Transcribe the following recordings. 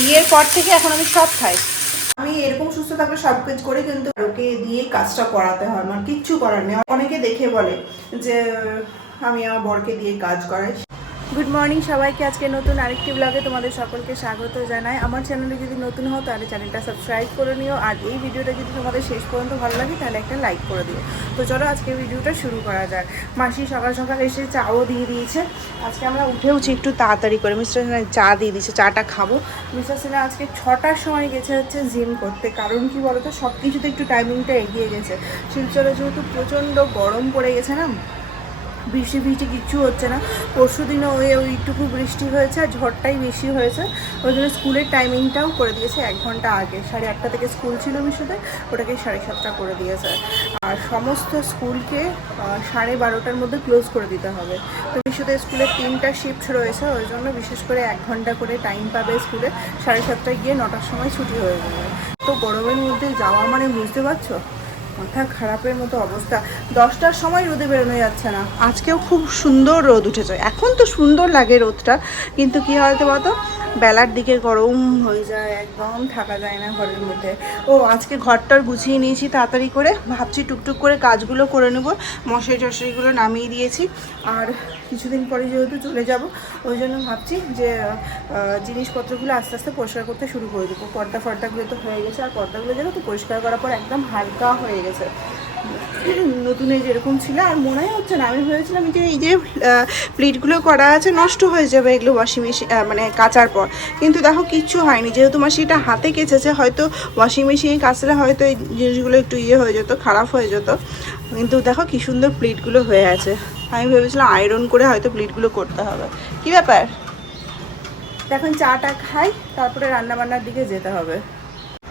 বিয়ের পর থেকে এখন আমি সব খাই। আমি এরকম সুস্থ থাকলে সব কাজ করে, কিন্তু ওকে দিয়ে কাজটা করাতে হয়, আমার কিচ্ছু করার নেই। অনেকে দেখে বলে যে আমি আমার বরকে দিয়ে কাজ করাই। গুড মর্নিং সবাইকে, আজকে নতুন আরেকটি ব্লগে তোমাদের সকলকে স্বাগত জানাই। আমার চ্যানেলে যদি নতুন হও তাহলে চ্যানেলটা সাবস্ক্রাইব করে নিও, আর এই ভিডিওটা যদি তোমাদের শেষ পর্যন্ত ভালো লাগে তাহলে একটা লাইক করে দিও। তো চলো আজকে ভিডিওটা শুরু করা যাক। মাসি সকাল সকাল এসে চাও দিয়ে দিয়েছে। আজকে আমরা উঠেওছি একটু তাড়াতাড়ি করে, মিস্টার সিনহা চা দিয়ে দিয়েছে, চাটা খাবো। মিস্টার সিনহা আজকে 6টার সময় গেছে হচ্ছে জিম করতে, কারণ কি বলতো সব কিছুতে একটু টাইমিংটা এগিয়ে গেছে। শিলচরে যেহেতু প্রচণ্ড গরম পড়ে গেছে না, বৃষ্টি কিচ্ছু হচ্ছে না। পরশু দিনও ওইটুকু বৃষ্টি হয়েছে, আর ঝড়টাই বেশি হয়েছে। ওই জন্য স্কুলের টাইমিংটাও করে দিয়েছে 1 ঘন্টা আগে। 8:30 থেকে স্কুল ছিল মিশোতে, ওটাকে 7:30 করে দিয়েছে। আর সমস্ত স্কুলকে 12:30টার মধ্যে ক্লোজ করে দিতে হবে। তো মিশোতে স্কুলের 3টা শিফট রয়েছে, ওই জন্য বিশেষ করে 1 ঘন্টা করে টাইম পাবে স্কুলে। 7:30টায় গিয়ে 9টার সময় ছুটি হয়ে যাবে। তো গরমের মধ্যে যাওয়া মানে বুঝতে পারছো, মাথা খারাপের মতো অবস্থা। 10টার সময় রোদে বেরোনো যাচ্ছে না। আজকেও খুব সুন্দর রোদ উঠেছে, এখন তো সুন্দর লাগে রোদটা, কিন্তু কি হয়তো বলতো বেলার দিকে গরম হয়ে যায়, একদম থাকা যায় না ঘরের মধ্যে। ও আজকে ঘরটার গুছিয়ে নিয়েছি তাড়াতাড়ি করে, ভাবছি টুকটুক করে কাজগুলো করে নেব। মশারি টশারিগুলো নামিয়ে দিয়েছি, আর কিছুদিন পরে যেহেতু চলে যাব, ওই জন্য ভাবছি যে জিনিসপত্রগুলো আস্তে আস্তে পরিষ্কার করতে শুরু করে দেবো। পর্দাগুলো তো হয়ে গেছে, আর পর্দাগুলো যেন তো পরিষ্কার করার পর একদম হালকা হয়ে গেছে, নতুনে যেরকম ছিল। আর মনে হচ্ছে না, আমি ভেবেছিলাম যে এই যে প্লিটগুলো করা আছে নষ্ট হয়ে যাবে এগুলো ওয়াশিং মেশিন মানে কাচার পর, কিন্তু দেখো কিচ্ছু হয়নি। যেহেতু মাসিটা হাতে কেচেছে, হয়তো ওয়াশিং মেশিনে কাচলে হয়তো এই জিনিসগুলো একটু হয়ে যেত, খারাপ হয়ে যেত, কিন্তু দেখো কি সুন্দর প্লিটগুলো হয়ে আছে। আমি ভেবেছিলাম আয়রন করে হয়তো প্লিটগুলো করতে হবে। কি ব্যাপার, এখন চাটা খাই, তারপরে রান্নাবান্নার দিকে যেতে হবে।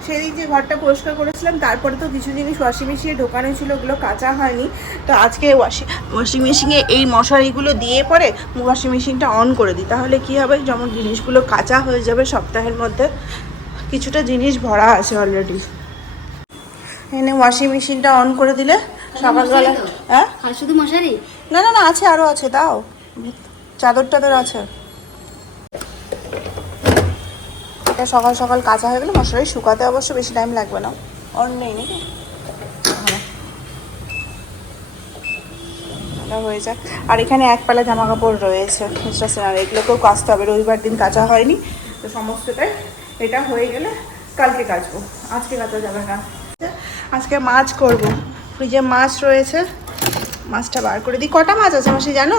সেদিন যে ঘরটা পরিষ্কার করেছিলাম, তারপরে তো কিছু জিনিস ওয়াশিং মেশিনে ঢোকানো ছিল, ওগুলো কাঁচা হয়নি। তো আজকে ওয়াশিং মেশিনে এই মশারিগুলো দিয়ে পরে ওয়াশিং মেশিনটা অন করে দিই, তাহলে কি হবে, যেমন জিনিসগুলো কাঁচা হয়ে যাবে সপ্তাহের মধ্যে। কিছুটা জিনিস ভরা আছে অলরেডি। এনে ওয়াশিং মেশিনটা অন করে দিলে সকালবেলা। হ্যাঁ, শুধু মশারি? না না না, আছে, আরও আছে, দাও, চাদর টাদর আছে। এটা সকাল সকাল কাঁচা হয়ে গেলে মশারি শুকাতে অবশ্য বেশি টাইম লাগবে না। অন নেই নাকি, এটা হয়ে যাক। আর এখানে এক পালা জামা কাপড় রয়েছে মিস্টার সিনহার, এগুলোকেও কাচতে হবে, রবিবার দিন কাচা হয়নি। তো সমস্তটাই এটা হয়ে গেলে কালকে কাচবো, আজকে কাচা যাবে না। আজকে মাছ করব, ফ্রিজে মাছ রয়েছে, মাছটা বার করে দিই। কটা মাছ আছে মাসি জানো?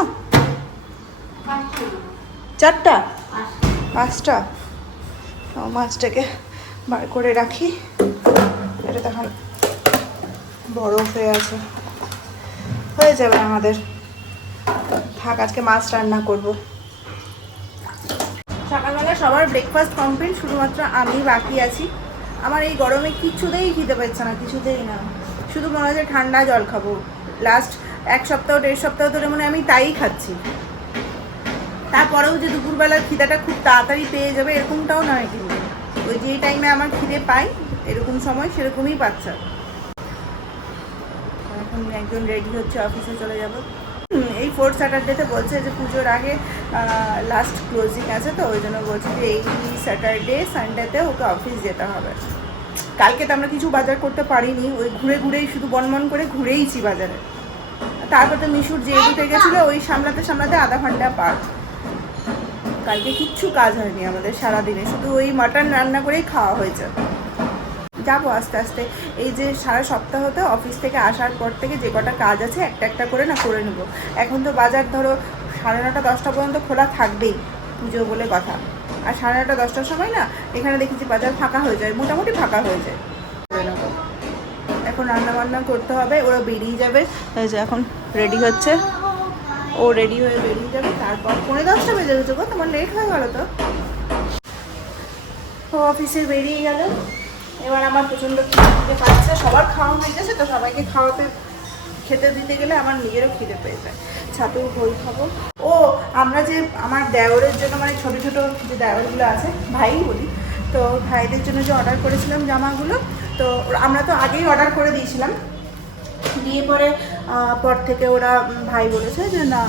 4টা, 5টা। মাছটাকে বার করে রাখি, এটা তখন বরফ হয়ে আছে, হয়ে যাবে আমাদের। থাক, আজকে মাছ রান্না করব। সকালবেলা সবার ব্রেকফাস্ট কমপ্লিট, শুধুমাত্র আমি বাকি আছি। আমার এই গরমে কিছুতেই খেতে পারছে না, কিছুতেই না। শুধু মনে হচ্ছে ঠান্ডা জল খাবো। লাস্ট 1 সপ্তাহ 1.5 সপ্তাহ ধরে মনে হয় আমি তাই খাচ্ছি। তারপরেও যে দুপুরবেলার খিদাটা খুব তাড়াতাড়ি পেয়ে যাবে এরকমটাও নয়, কিন্তু ওই যে টাইমে আমার খিদে পাই এরকম সময় সেরকমই পাচ্ছে। এখন একজন রেডি হচ্ছে, অফিসে চলে যাব। এই 4th স্যাটারডেতে বলছে যে পুজোর আগে লাস্ট ক্লোজিং আছে, তো ওই জন্য বলছে যে এই স্যাটারডে সানডেতে ওকে অফিস যেতে হবে। কালকে তো আমরা কিছু বাজার করতে পারিনি, ওই ঘুরেই শুধু বনমন করে ঘুরেইছি বাজারে। তারপর তো মিশুর যে উঠে গেছিলো, ওই সামলাতে আধা ঘন্টা পার। কালকে কিচ্ছু কাজ হয়নি আমাদের সারাদিনে, শুধু ওই মাটন রান্না করেই খাওয়া হয়েছে। যাবো আস্তে আস্তে, এই যে সারা সপ্তাহতে অফিস থেকে আসার পর থেকে যে কটা কাজ আছে একটা একটা করে করে নেবো। এখন তো বাজার ধরো 9:30 10টা পর্যন্ত খোলা থাকবেই, পুজো বলে কথা। আর 9:30 10টার সময় না এখানে দেখেছি বাজার ফাঁকা হয়ে যায়, মোটামুটি ফাঁকা হয়ে যায়। এখন রান্নাবান্না করতে হবে, ওরা বেরিয়ে যাবে। এই যে এখন রেডি হচ্ছে, ও রেডি হয়ে বেরিয়ে যাবে, তারপর 9:45 বেজে গেছে গো, তোমার লেট হয়ে গেল তো। ও অফিসে বেরিয়ে গেল, এবার আমার প্রচণ্ড খিদে পাচ্ছে। সবার খাওয়া হয়ে গেছে, তো সবাইকে খেতে দিতে গেলে আমার নিজেরও খিদে পেয়ে যায়। ছাতুর ঘোল খাবো। ও আমরা যে আমার দেওরের জন্য, মানে ছোটো ছোটো যে দেওরগুলো আছে, ভাই বলি, তো ভাইদের জন্য যে অর্ডার করেছিলাম জামাগুলো, তো আমরা তো আগেই অর্ডার করে দিয়েছিলাম, দিয়ে পর থেকে ওরা ভাই বলেছে যে না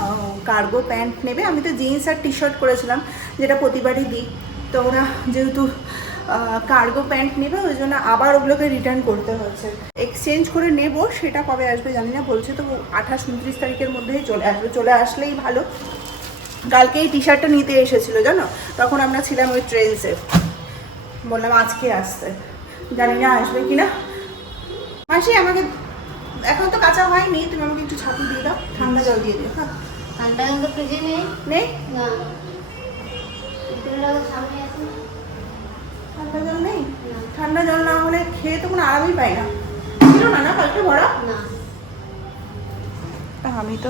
কার্গো প্যান্ট নেবে। আমি তো জিন্স আর টি শার্ট করেছিলাম, যেটা প্রতিবারই দিই। তো ওরা যেহেতু কার্গো প্যান্ট নেবে, ওই জন্য আবার ওগুলোকে রিটার্ন করতে হচ্ছে। এক্সচেঞ্জ করে নেব, সেটা কবে আসবে জানি না, বলছে তো 28-29 তারিখের মধ্যেই চলে আসবে। চলে আসলেই ভালো। কালকে এই টি শার্টটা নিতে এসেছিলো জানো, তখন আমরা ছিলাম ওই ট্রেন্সে, বললাম আজকে আসতে, জানি না আসবে কিনা। মাসি আমাকে এখন তো কাঁচা হয়নি, তুমি আমাকে একটু ছাতু দিয়ে দাও, ঠান্ডা জল দিয়ে দিও। হ্যাঁ, ঠান্ডা জল তো ফ্রিজে নেই। নেই না, সামনে আছে। ঠান্ডা জল নেই? না। ঠান্ডা জল না হলে খেয়ে তো কোনো আরামই পাই না। ছিল না না কালকে ভরা? না, আমি তো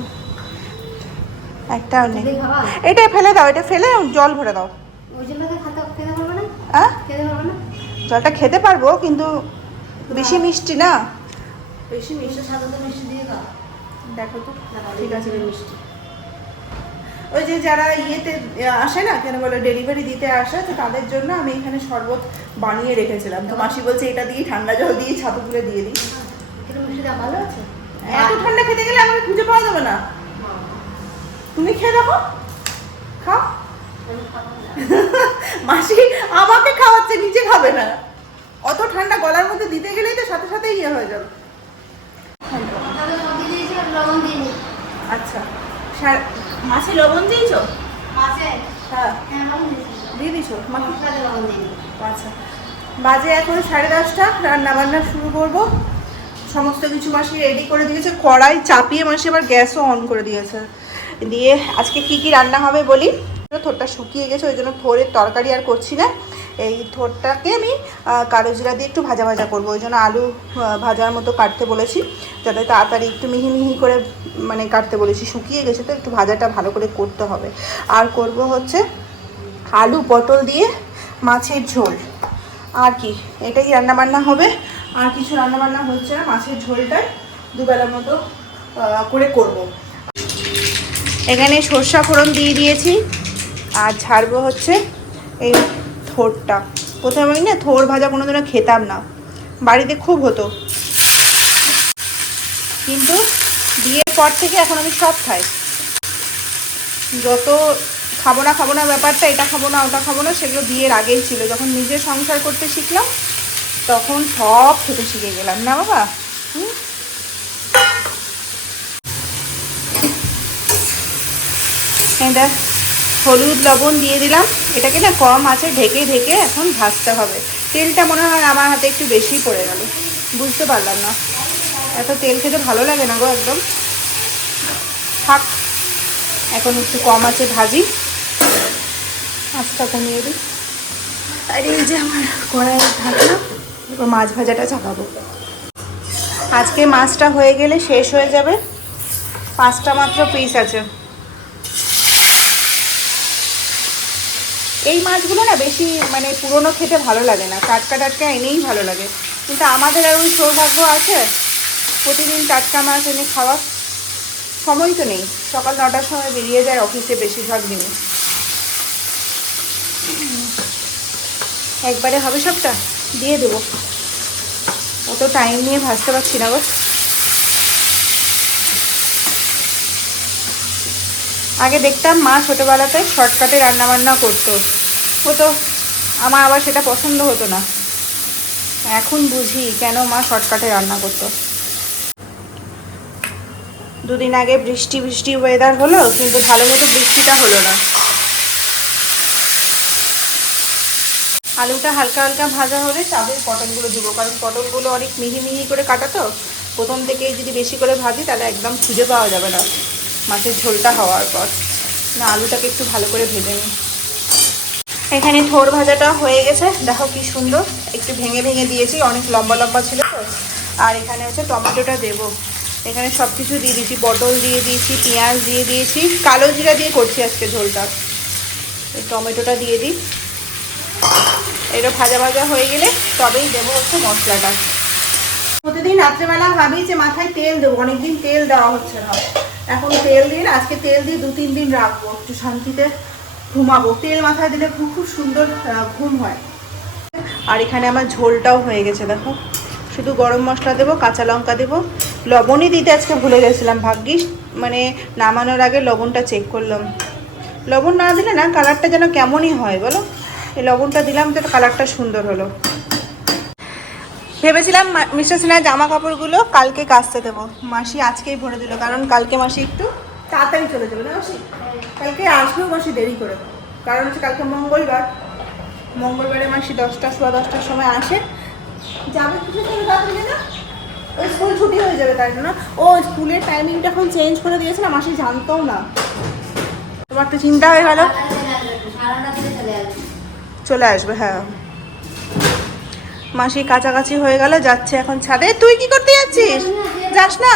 একটাও নেই। যদি খাওয়া এটা ফেলে দাও, এটা ফেলে জল ভরে দাও। ওই জলটাকে খেতে পারবে না? খেতে পারবে না? জলটা খেতে পারবো, কিন্তু বেশি মিষ্টি না। বেশি মিষ্টি মিষ্টি সাদা তো মিষ্টি দিয়ে দাও। দেখো তো। ঠিক আছে, মিষ্টি। ওই যে যারা ইয়েতে আসে না, কেন বলে ডেলিভারি দিতে আসে, তো তাদের জন্য আমি এখানে শরবত বানিয়ে রেখেছিলাম। তো মাসি বলছে এটা দিয়ে ঠান্ডা জল দিয়ে ছাতু তুলে দিয়ে দিই। কিন্তু মিষ্টিটা ভালো আছে। এত ঠান্ডা খেতে গেলে আমাকে খুঁজে পাওয়া যাবে না। তুমি খেয়ে দেখো, খাও। মাসি আমাকে খাওয়াচ্ছে, নিজে খাবে না। অত ঠান্ডা গলার মধ্যে দিতে গেলেই তো সাথে সাথে ইয়ে হয়ে যাবে। লবণ দিইনি। আচ্ছা, মাছে লবণ দিয়েছো? মাছে? হ্যাঁ, হ্যাঁ, লবণ দিয়েছি। দিয়ে দিয়েছো? মশলাতে লবণ দিইনি। আচ্ছা, বাজে এখন 10:30, রান্না বান্না শুরু করব। সমস্ত কিছু মাসি রেডি করে দিয়েছে, কড়াই চাপিয়ে মাসি আবার গ্যাসও অন করে দিয়েছে। দিয়ে আজকে কি কি রান্না হবে বলি। থোরটা শুকিয়ে গেছে, ওই জন্য থোরের তরকারি আর করছি না। এই থোরটাকে আমি কালো জিরা দিয়ে একটু ভাজা ভাজা করবো, ওই জন্য আলু ভাজার মতো কাটতে বলেছি, যাতে তাড়াতাড়ি একটু মিহি মিহি করে মানে কাটতে বলেছি। শুকিয়ে গেছে তো একটু ভাজাটা ভালো করে করতে হবে। আর করব হচ্ছে আলু পটল দিয়ে মাছের ঝোল। আর কি, এটাই রান্নাবান্না হবে। আর কিছু রান্নাবান্না হচ্ছে না, মাছের ঝোলটাই দুবেলার মতো করে করব। এখানে সরষা ফোড়ন দিয়ে দিয়েছি, আর ছাড়বো হচ্ছে এই থোরটা। প্রথমে আমি না থোর ভাজা কোনোদিনও খেতাম না, বাড়িতে খুব হতো, কিন্তু বিয়ের পর থেকে এখন আমি সব খাই। যত খাবো না ব্যাপারটা, এটা খাবো না ওটা খাবো না, সেগুলো বিয়ের আগেই ছিল। যখন নিজে সংসার করতে শিখলাম তখন সব খেতে শিখে গেলাম, না বাবা? এটা হলুদ লবণ দিয়ে দিলাম। এটাকে না কম আছে ঢেকে ঢেকে এখন ভাজতে হবে। তেলটা মনে হয় আমার হাতে একটু বেশি পড়ে গেল, বুঝতে পারলাম না। এত তেল খেতে ভালো লাগে না গো একদম। থাক, এখন একটু কম আছে ভাজি, আঁচটা কমিয়ে দিই। আর এই যে আমার কড়াইয়ে ঢাকনা, এবার মাছ ভাজাটা চাপাবো। আজকে মাছটা হয়ে গেলে শেষ হয়ে যাবে, 5টা মাত্র পিস আছে। এই মাছগুলো না বেশি মানে পুরনো খেতে ভালো লাগে না, টাটকা টাটকা এনেই ভালো লাগে। কিন্তু আমাদের আর ওই সৌভাগ্য আছে প্রতিদিন টাটকা মাছ এনে খাওয়ার, সময় তো নেই। সকাল 9টার সময় বেরিয়ে যায় অফিসে বেশিরভাগ দিনে। একবারে হবে সবটা দিয়ে দেবো, অত টাইম নিয়ে ভাজতে পারছি না গো। আগে দেখতাম মা ছোটোবেলাতে শর্টকাটে রান্নাবান্না করতো, হতো, আমার আবার সেটা পছন্দ হতো না। এখন বুঝি কেন মা শর্টকাটে রান্না করতো। দুদিন আগে বৃষ্টি ওয়েদার হলো, কিন্তু ভালো মতো বৃষ্টিটা হলো না। আলুটা হালকা হালকা ভাজা হলে তবে পটলগুলো দেবো, কারণ পটলগুলো অনেক মিহি মিহি করে কাটা তো। প্রথম থেকেই যদি বেশি করে ভাজি তাহলে একদম খুঁজে পাওয়া যাবে না মাছের ঝোলটা হওয়ার পর। না, আলুটাকে একটু ভালো করে ভেজে নিই। এখানে থোর ভাজাটা হয়ে গেছে, দেখো কি সুন্দর, একটু ভেঙে ভেঙে দিয়েছি, অনেক লম্বা লম্বা ছিল তো। আর এখানে হচ্ছে টমেটোটা দেবো। এখানে সব কিছু দিয়ে দিয়েছি, পটল দিয়ে দিয়েছি, পেঁয়াজ দিয়ে দিয়েছি, কালো জিরা দিয়ে করছি আজকে ঝোলটা। এই টমেটোটা দিয়ে দিই, এটা ভাজা ভাজা হয়ে গেলে তবেই দেবো হচ্ছে মশলাটা। প্রতিদিন রাত্রেবেলা ভাবি যে মাথায় তেল দেবো, অনেকদিন তেল দেওয়া হচ্ছে না। এখন তেল দিন, আজকে তেল দিয়ে 2-3 দিন রাখবো, একটু শান্তিতে ঘুমাবো। তেল মাথায় দিলে খুব খুব সুন্দর ঘুম হয়। আর এখানে আমার ঝোলটাও হয়ে গেছে, দেখো। শুধু গরম মশলা দেবো, কাঁচা লঙ্কা দেবো, লবণই দিতে আজকে ভুলে গেছিলাম, ভাগ্যিস মানে নামানোর আগে লবণটা চেক করলাম। লবণ না দিলে না কালারটা যেন কেমনই হয় বলো। এই লবণটা দিলাম তো কালারটা সুন্দর হলো। ভেবেছিলাম মিস্টার সিনহার জামা কাপড়গুলো কালকে কাচতে দেবো, মাসি আজকেই ভরে দিল, কারণ কালকে মাসি একটু তাড়াতাড়ি চলে যাবে না মাসি? কালকে আসবেও মাসি দেরি করে, কারণ হচ্ছে কালকে মঙ্গলবার। মঙ্গলবারে মাসি 10টা সোয়া 10টার সময় আসে, যাবে কিছু করে তাড়াতাড়ি না, ওই স্কুল ছুটি হয়ে যাবে তাই জন্য। ও স্কুলের টাইমিংটা এখন চেঞ্জ করে দিয়েছে না, মাসি জানতোও না। তোমার তো চিন্তা হয়ে গেল। চলে আসবে, হ্যাঁ। মাসি কাছাকাছি হয়ে গেল, যাচ্ছে এখন ছাদে। তুই কি করতে যাচ্ছিস? যাস না,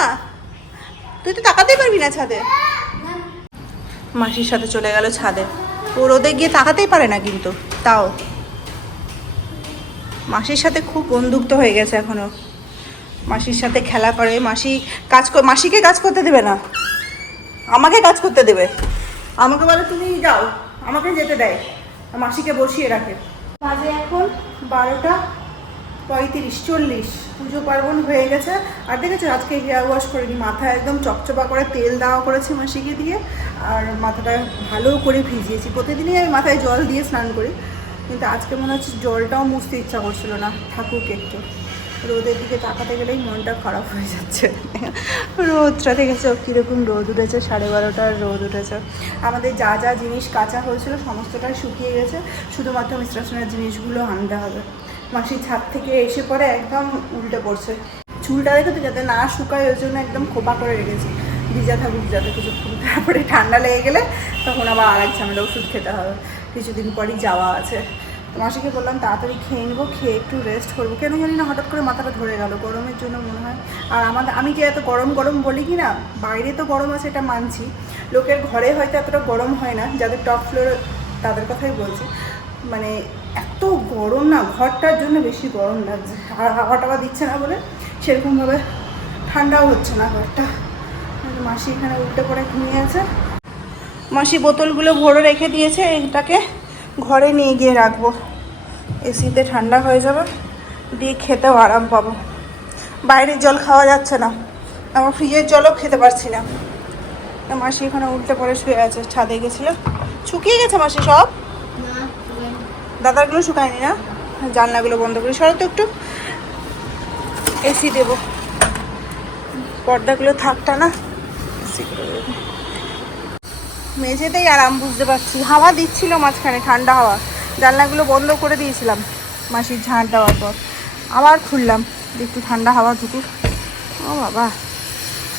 তুই তো তাকাতেই পারবি না ছাদে। মাসির সাথে চলে গেল ছাদে। ও রোদে গিয়ে তাকাতেই পারে না, কিন্তু তাও মাসির সাথে খুব বন্ধুত্ব হয়ে গেছে এখনো। মাসির সাথে খেলা করে, মাসি মাসিকে কাজ করতে দেবে না, আমাকে কাজ করতে দেবে। আমাকে বলে তুমি যাও, আমাকে যেতে দেয়, মাসিকে বসিয়ে রাখে। বাজে এখন 12:35-40, পুজো পার্বণ হয়ে গেছে। আর দেখেছো আজকে হেয়ার ওয়াশ করিনি, মাথা একদম চকচকা করে তেল দেওয়া করেছি মাসিকে দিয়ে, আর মাথাটা ভালো করে ভিজিয়েছি। প্রতিদিনই আমি মাথায় জল দিয়ে স্নান করি, কিন্তু আজকে মনে হচ্ছে জলটাও মুছতে ইচ্ছা করছিল না, থাকুক একটু। রোদের দিকে তাকাতে গেলেই মনটা খারাপ হয়ে যাচ্ছে। রোদটা দেখেছো কীরকম রোদ উঠেছে, 12:30টার রোদ উঠেছে। আমাদের যা যা জিনিস কাঁচা হয়েছিল সমস্তটাই শুকিয়ে গেছে, শুধুমাত্র মিশ্রাসনের জিনিসগুলো আনতে হবে। মাসি ছাদ থেকে এসে পরে একদম উল্টে পড়ছে। চুলটা দেখে তো যাতে না শুকায় ওই জন্য একদম খোপা করে রেখেছি, ভিজা থাকুক যাতে কিছুক্ষণ। তারপরে ঠান্ডা লেগে গেলে তখন আবার আরেক ঝামেলা, ওষুধ খেতে হবে, কিছুদিন পরই যাওয়া আছে। তো মাসিকে বললাম তাড়াতাড়ি খেয়ে নেবো, খেয়ে একটু রেস্ট করবো। কেন জানি না হঠাৎ করে মাথাটা ধরে গেল, গরমের জন্য মনে হয়। আর আমি যে এত গরম গরম বলি কি না, বাইরে তো গরম আছে এটা মানছি, লোকের ঘরে হয়তো এতটা গরম হয় না, যাদের টপ ফ্লোর তাদের কথাই বলছি। মানে এত গরম না, ঘরটার জন্য বেশি গরম লাগছে। আর হাওয়া টাওয়া দিচ্ছে না বলে সেরকমভাবে ঠান্ডাও হচ্ছে না ঘরটা। মাসি এখানে উল্টে পড়ে ঘুমিয়ে আছে। মাসি বোতলগুলো ভরে রেখে দিয়েছে, এটাকে ঘরে নিয়ে গিয়ে রাখবো, এসিতে ঠান্ডা হয়ে যাবে, দিয়ে খেতেও আরাম পাবো। বাইরের জল খাওয়া যাচ্ছে না, আমার ফ্রিজের জলও খেতে পারছি না। মাসি এখানে উল্টে পড়ে শুয়ে আছে, ছাদে গেছিলো, শুকিয়ে গেছে মাসি সব। দাদারগুলো শুকায়নি না, জানলাগুলো বন্ধ করি, সরো তো একটু, এসি দেবো, পর্দাগুলো থাকটা না, মেঝেতেই আরাম বুঝতে পারছি। হাওয়া দিচ্ছিল মাঝখানে, ঠান্ডা হাওয়া, জানলাগুলো বন্ধ করে দিয়েছিলাম মাসির ঝাঁট দেওয়ার পর, আবার খুললাম যে একটু ঠান্ডা হাওয়া ঢুকুক। ও বাবা,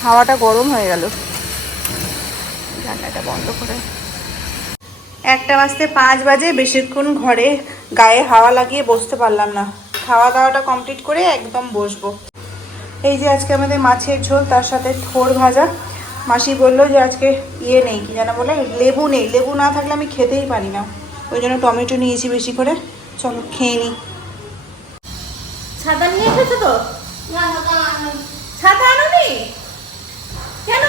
হাওয়াটা গরম হয়ে গেল, জানলাটা বন্ধ করে। 1:05 বেশিক্ষণ ঘরে গায়ে হাওয়া লাগিয়ে বসতে পারলাম না, খাওয়া দাওয়াটা কমপ্লিট করে একদম বসবো। এই যে আজকে আমাদের মাছের ঝোল, তার সাথে থোড় ভাজা। মাসি বললো যে আজকে নেই, কি যেন বলে, লেবু নেই, লেবু না থাকলে আমি খেতেই পারি না, ওই জন্য টমেটো নিয়েছি বেশি করে। চলো খেয়ে নিই। ছাতা নিয়ে এসেছো তো? ছাতা আনোনি কেন?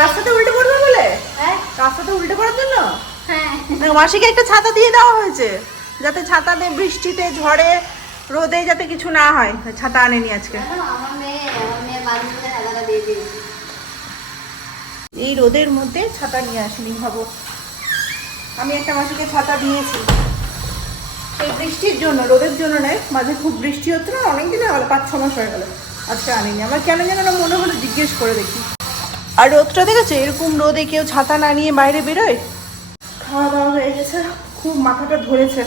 রাস্তাতে উল্টে পড়বে বলে? রাস্তাতে উল্টে পড়ার জন্য মাসিকে একটা ছাতা দিয়ে দেওয়া হয়েছে, যাতে ছাতাতে বৃষ্টিতে ঝড়ে রোদে যাতে কিছু না হয়। ছাতা আনেনি আজকে, এই রোদের মধ্যে ছাতা নিয়ে আসেনি। ভাবো, আমি একটা মাসিকে ছাতা দিয়েছি সেই বৃষ্টির জন্য, রোদের জন্য নয়। মাঝে খুব বৃষ্টি হচ্ছে না, অনেকদিন হয়ে গেল, 5-6 মাস হয়ে গেল, আজকে আনিনি। আমার কেন যেন না মনে হলো জিজ্ঞেস করে দেখি। আর রোদটা দেখেছো, এরকম রোদে কেউ ছাতা না নিয়ে বাইরে বেরোয়। খাওয়া দাওয়া হয়ে গেছে, খুব মাথাটা ধরেছে,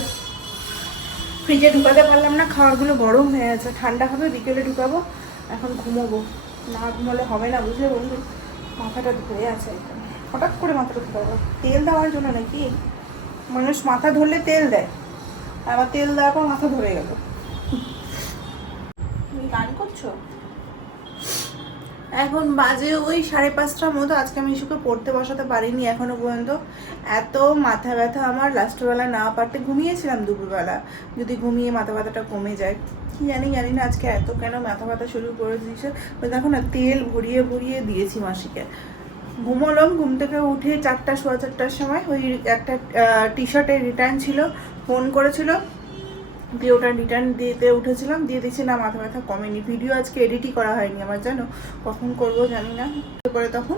ফ্রিজে ঢুকাতে পারলাম না, খাবারগুলো গরম হয়ে গেছে, ঠান্ডা হবে, বিকেলে ঢুকাবো। এখন ঘুমোবো, না ঘুমোলে হবে না বুঝলে বন্ধু, মাথাটা ধরে আছে একদম। হঠাৎ করে মাথাটা ধরে, তেল দেওয়ার জন্য নাকি, মানুষ মাথা ধরলে তেল দেয়, আবার তেল দেওয়ার পর মাথা ধরে গেল। তুমি গান করছো? এখন বাজে ওই 5:30টার মতো। আজকে আমি ইস্যুকে পড়তে বসাতে পারিনি এখনো পর্যন্ত, এত মাথা ব্যথা আমার। লাস্টবেলা না পারতে ঘুমিয়েছিলাম দুপুরবেলা, যদি ঘুমিয়ে মাথা ব্যথাটা কমে যায়। কি জানি না আজকে এত কেন মাথা ব্যথা শুরু করে দিয়েছে। ওই দেখো না, তেল ভরিয়ে দিয়েছি মাসিকে। ঘুমোলাম, ঘুম থেকে উঠে 4টা সোয়া 4টার সময় ওই একটা টি শার্টের রিটার্ন ছিল, ফোন করেছিল, দিয়ে ওটা রিটার্ন দিতে উঠেছিলাম, দিয়ে দিচ্ছি না, মাথা ব্যথা কমেনি। ভিডিও আজকে এডিটই করা হয়নি আমার, জানো কখন করবো জানি না। করে তখন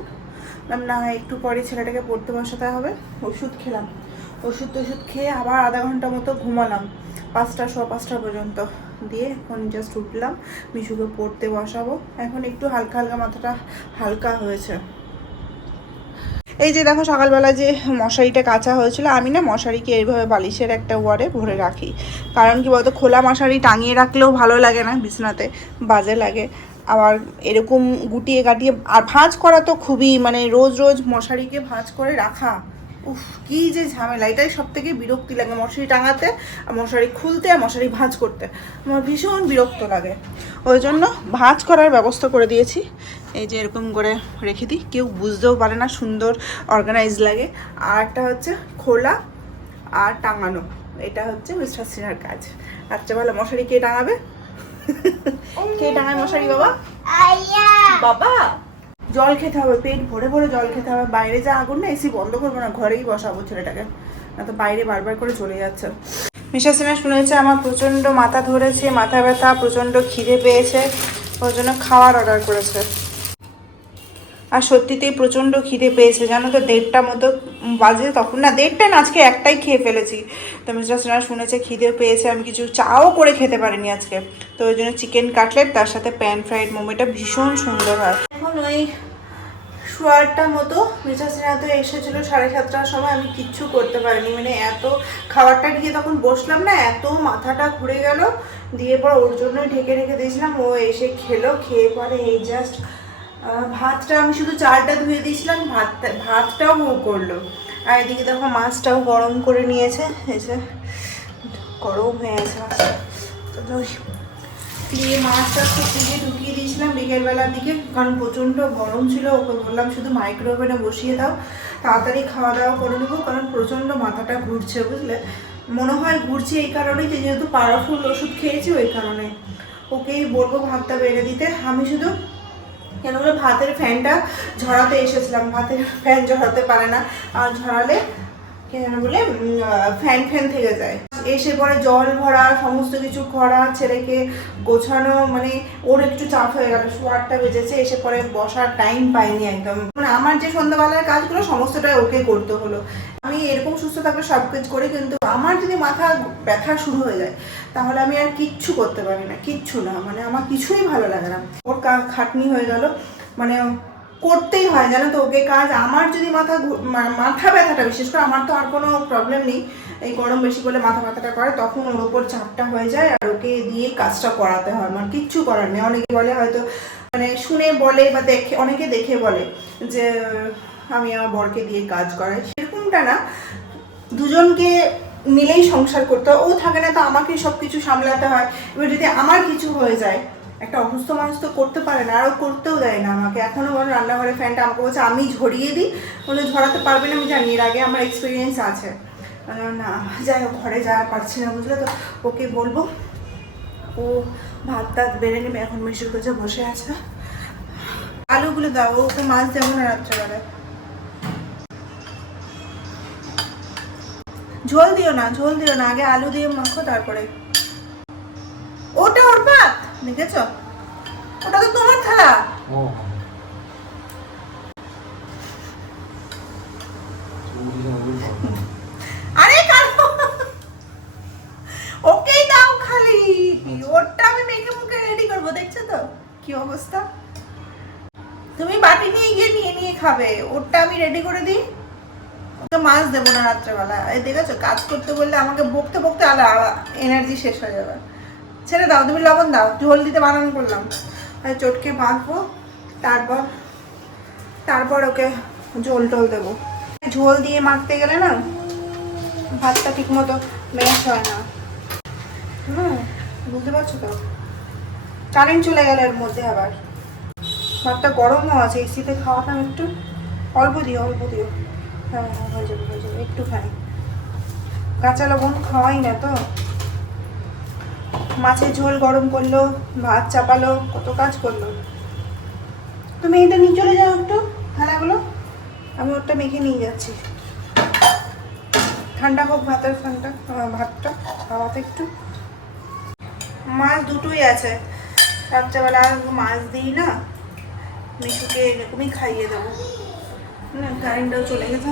না, একটু পরে ছেলেটাকে পড়তে বসাতে হবে। ওষুধ খেলাম, ওষুধ টষুধ খেয়ে আবার আধা ঘন্টা মতো ঘুমালাম, 5টা 5:15 পর্যন্ত। দিয়ে এখন জাস্ট উঠলাম, মিশুকে পড়তে বসাবো। এখন একটু হালকা হালকা মাথাটা হালকা হয়েছে। এই যে দেখো সকালবেলা যে মশারিটা কাচা হয়েছিল, আমি না মশারিকে এইভাবে বালিশের একটা ওয়ারে ভরে রাখি। কারণ কি বলতো, খোলা মশারি টাঙিয়ে রাখলেও ভালো লাগে না, বিছনাতে বাজে লাগে। আবার এরকম গুটিয়ে গাটিয়ে আর ভাঁজ করা তো খুবই, মানে রোজ রোজ মশারিকে ভাঁজ করে রাখা, উফ কি যে ঝামেলা। এটাই সব থেকে বিরক্তি লাগে, মশারি টাঙাতে আর মশারি খুলতে আর মশারি ভাঁজ করতে আমার ভীষণ বিরক্ত লাগে। ওই জন্য ভাঁজ করার ব্যবস্থা করে দিয়েছি। এই যে এরকম করে রেখে দিই, কেউ বুঝতেও পারে না, সুন্দর অর্গানাইজ লাগে। আর একটা হচ্ছে খোলা আর টাঙানো, এটা হচ্ছে মিস্টার সিনহার কাজ। রাত্রেবেলা মশারি কে টাঙাবে? কে টাঙায় মশারি? বাবা। বাবা জল খেতে হবে, পেট ভরে ভরে জল খেতে হবে। বাইরে যা আগুন না, এসি বন্ধ করবো না, ঘরেই বসাবো ছেলেটাকে, না তো বাইরে বারবার করে চলে যাচ্ছে। মিশা সিনহা শুনেছে আমার প্রচণ্ড মাথা ধরেছে, মাথা ব্যথা, প্রচণ্ড খিদে পেয়েছে, ওই জন্য খাওয়ার অর্ডার করেছে। আর সত্যিতেই প্রচণ্ড খিদে পেয়েছে, জানো তো 1:30 মতো বাজে তখন, না 1:30 না, আজকে একটাই খেয়ে ফেলেছি। তো মিস্টার সিনহা শুনেছে খিদে পেয়েছে, আমি কিছু চাও করে খেতে পারিনি আজকে, তো ওই জন্য চিকেন কাটলেট তার সাথে প্যান ফ্রাইড মোমোটা ভীষণ সুন্দর হয়। এখন ওই 8:15 মতো মিস্টার সিনহা তো এসেছিলো 7:30টার সময়, আমি কিচ্ছু করতে পারিনি, মানে এত খাবারটা নিয়ে তখন বসলাম না, এত মাথাটা ঘুরে গেল। দিয়ে পর ওর জন্যই ঢেকে রেখে দিয়েছিলাম, ও এসে খেলো, খেয়ে পরে এই জাস্ট ভাতটা, আমি শুধু চালটা ধুয়ে দিয়েছিলাম, ভাতটাও ও করলো। আর এদিকে দেখো মাছটাও গরম করে নিয়েছে, এই যে গরম হয়ে গেছে মাছটা। তো দিয়ে মাছটা ফ্রিজে ঢুকিয়ে দিয়েছিলাম বিকেলবেলার দিকে, কারণ প্রচণ্ড গরম ছিল। ওকে বললাম শুধু মাইক্রোওভেনে বসিয়ে দাও, তাড়াতাড়ি খাওয়া দাওয়া করে নেবো, কারণ প্রচণ্ড মাথাটা ঘুরছে, বুঝলে। মনে হয় ঘুরছে এই কারণেই, যেহেতু পাওয়ারফুল ওষুধ খেয়েছি ওই কারণে। ওকেই বলবো ভাতটা বেড়ে দিতে। আমি শুধু কেন বলে ভাতের ফ্যানটা ঝরাতে এসেছিলাম, ভাতের ফ্যান ঝরাতে পারে না, আর ঝরালে কেন বলে ফ্যান থেকে যায়। এসে পরে জল ভরা, সমস্ত কিছু করা, ছেলেকে গোছানো, মানে ওর একটু চাপ হয়ে গেল। 8টা বেজেছে, এসে পরে বসার টাইম পাইনি একদম, মানে আমার যে সন্ধ্যাবেলার কাজগুলো সমস্তটাই ওকে করতে হলো। আমি এরকম সুস্থ থাকলে সব কাজ করি, কিন্তু আমার যদি মাথা ব্যথা শুরু হয়ে যায় তাহলে আমি আর কিচ্ছু করতে পারি না, কিচ্ছু না, মানে আমার কিছুই ভালো লাগে না। ওর খাটনি হয়ে গেল, মানে করতেই হয়, জানো তো ওকে কাজ। আমার যদি মাথা ব্যথাটা, বিশেষ করে আমার তো আর কোনো প্রবলেম নেই, এই গরম বেশি করলে মাথা ব্যথাটা করে, তখন ওর ওপর চাপটা হয়ে যায়, আর ওকে দিয়ে কাজটা করাতে হয়। আমার কিচ্ছু করার নেই। অনেকে বলে হয়তো, মানে শুনে বলে বা দেখে, অনেকে দেখে বলে যে আমি আমার বরকে দিয়ে কাজ করাই, সেরকমটা না। দুজনকে মিলেই সংসার করতে হয়, ও থাকে না তো আমাকেই সব কিছু সামলাতে হয়। এবার যদি আমার কিছু হয়ে যায়, একটা অসুস্থ মানুষ তো করতে পারে না, আর ও করতেও দেয় না আমাকে। এখনও বলো রান্নাঘরে ফ্যানটা আমাকে বলছে আমি ঝরিয়ে দিই, বলে ঝরাতে পারবে না, আমি জানি, এর আগে আমার এক্সপিরিয়েন্স আছে। না যাই হোক, ঘরে যাওয়া পারছি না, বুঝলে তো। ওকে বলবো, ও ভাত টাত বেড়ে নেবে। এখন মিশুর কাছে বসে আছে। আলুগুলো দাও, ওকে মাছ দেবো না রাত্রেবেলায়। ঝোল দিও না, ঝোল দিও না, আগে আলু দিয়ে মাখো, তারপরে। ওটা ওর ভাত, দেখেছ? ওটা তো তোমার থালা। আরে ওকেই দাও খালি, ওটা আমি মেখে মুখে রেডি করবো। দেখছো তো কি অবস্থা? তুমি বাটি নিয়ে গিয়ে নিয়ে খাবে, ওটা আমি রেডি করে দিই। ওকে মাছ দেবো না রাত্রেবেলা। এই দেখেছো, কাজ করতে বললে আমাকে বকতে বকতে এনার্জি শেষ হয়ে যাবে। ছেড়ে দাও, তুমি লবণ দাও, ঝোল দিতে বারণ করলাম। চটকে মাখবো, তারপর ওকে ঝোল টোল দেবো। ঝোল দিয়ে মাখতে গেলে না ভাতটা ঠিক মতো ম্যাশ হয় না। বুঝতে পারছো তো? কারেন্ট চলে গেল এর মধ্যে, আবার ভাতটা গরমও আছে, এসিতে খাওয়াতাম একটু। অল্প দিও, হ্যাঁ হয়ে যাবে একটু খাই। কাঁচা লবণ খাওয়াই না তো। মাছের ঝোল গরম করলো, ভাত চাপালো, কত কাজ করলো। তুমি এটা নিয়ে চলে যাও একটু, থালাগুলো, আমি ওটা মেখে নিয়ে যাচ্ছি। ঠান্ডা হোক ভাতটা খাওয়াতে একটু। মাছ দুটোই আছে, রাত্রেবেলা মাছ দিই না, মিশুকে এরকমই খাইয়ে দেবো। না কারেন্টটাও চলে গেছে।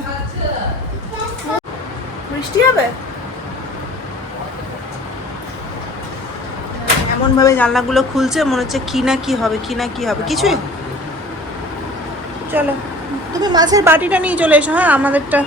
বৃষ্টি হবে? এমনভাবে জানলাগুলো খুলছে মনে হচ্ছে কি না কি হবে, কি না কি হবে, কিছুই। চলো তুমি মাছের বাটিটা নিয়ে চলে এসো, হ্যাঁ আমাদেরটা